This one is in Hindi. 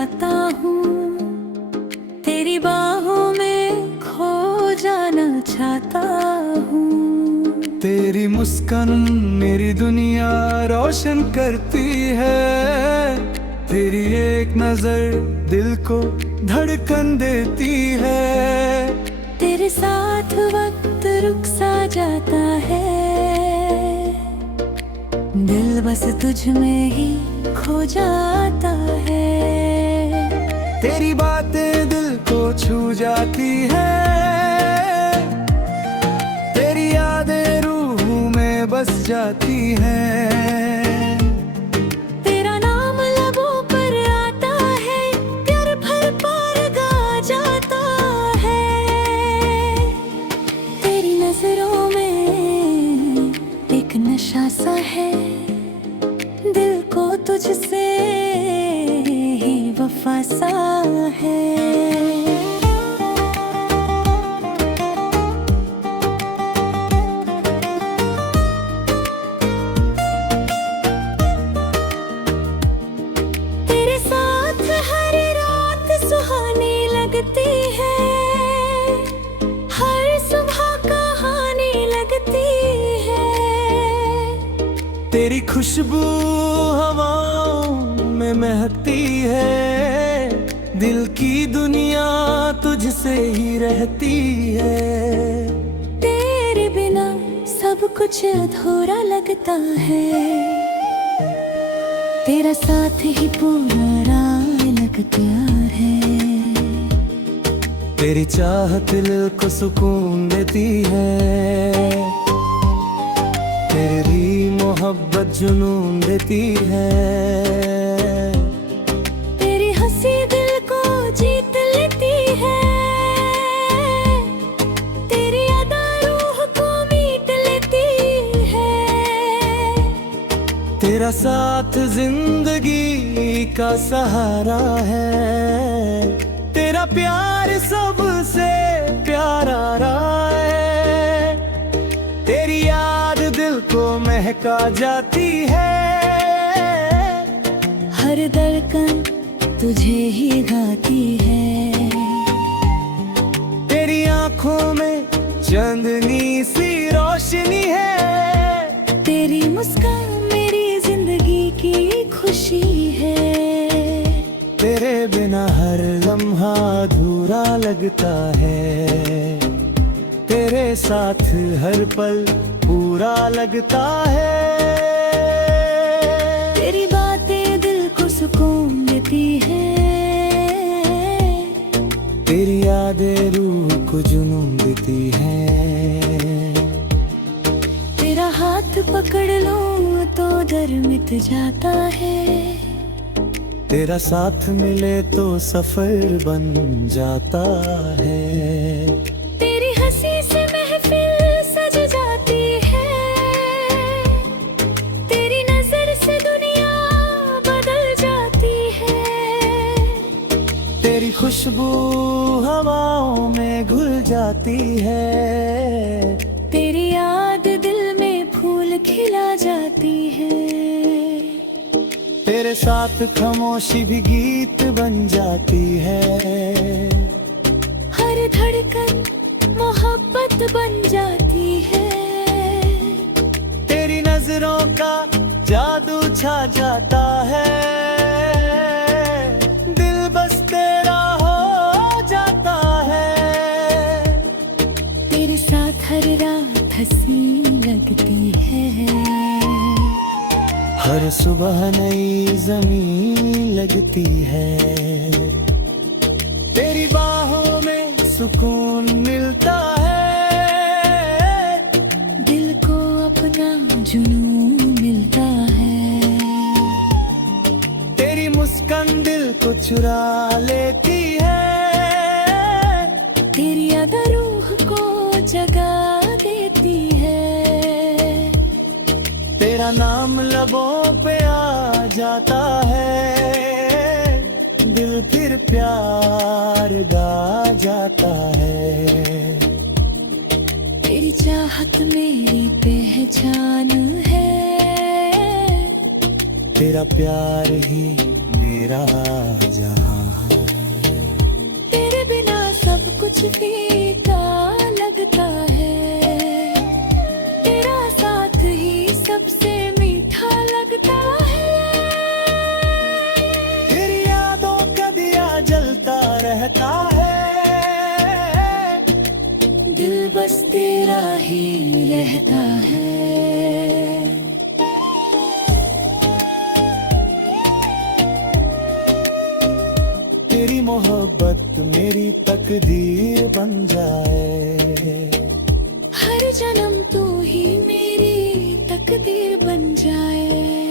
चाहता हूँ, तेरी बाहों में खो जाना चाहता हूँ। तेरी मुस्कान मेरी दुनिया रोशन करती है, तेरी एक नजर दिल को धड़कन देती है। तेरे साथ वक्त रुक सा जाता है, दिल बस तुझ में ही खो जाता है। तेरी बातें दिल को छू जाती है, तेरी यादें रूह में बस जाती हैं। तेरा नाम लबों पर आता है, प्यार भर पार गा जाता है। तेरी नजरों में एक नशा सा है, दिल को तुझसे ही वफा सा है। तेरे साथ हर रात सुहानी लगती है, हर सुबह कहानी लगती है। तेरी खुशबू हवाओं में महकती है, दिल की दुनिया तुझसे ही रहती है। तेरे बिना सब कुछ अधूरा लगता है, तेरा साथ ही पूरा लगता है। तेरी चाहत दिल को सुकून देती है, तेरी मोहब्बत जुनून देती है। तेरी हंसी दिल को जीत लेती है, तेरी अदा रूह को मीट लेती है। तेरा साथ जिंदगी का सहारा है, तेरा प्यार सबसे प्यारा रहा है। तेरी याद दिल को महका जाती है, हर धड़कन तुझे ही गाती है। तेरी आंखों में चांदनी सी रोशनी है, तेरी मुस्कान मेरी जिंदगी की खुशी है। तेरे बिना हर लम्हा अधूरा लगता है, तेरे साथ हर पल पूरा लगता है। तेरी बातें दिल को सुकून देती है, तेरी यादें रूह को जुनून देती है। तेरा हाथ पकड़ लूं तो डर मिट जाता है, तेरा साथ मिले तो सफर बन जाता है। तेरी हंसी से महफिल सज जाती है, तेरी नजर से दुनिया बदल जाती है। तेरी खुशबू हवाओं में घुल जाती है, तेरी याद दिल में फूल खिला जाती है। तेरे साथ खामोशी भी गीत बन जाती है, हर धड़कन मोहब्बत बन जाती है। तेरी नजरों का जादू छा जाता है, दिल बस तेरा हो जाता है। तेरे साथ हर रात हंसी लगती है, हर सुबह नई जमीन लगती है। तेरी बाहों में सुकून मिलता है, दिल को अपना जुनून मिलता है। तेरी मुस्कान दिल को चुरा लेती है, तेरी अदा रूह को जगा देती है। तेरा नाम लबों पे आ जाता है, दिल फिर प्यार गा जाता है। तेरी चाहत मेरी पहचान है, तेरा प्यार ही मेरा जहां। फीका लगता है, तेरा साथ ही सबसे मीठा लगता है। तेरी यादों का दिया जलता रहता है, दिल बस तेरा ही रहता है। तेरी मोहब्बत मेरी तकदीर बन जाए, हर जन्म तू ही मेरी तकदीर बन जाए।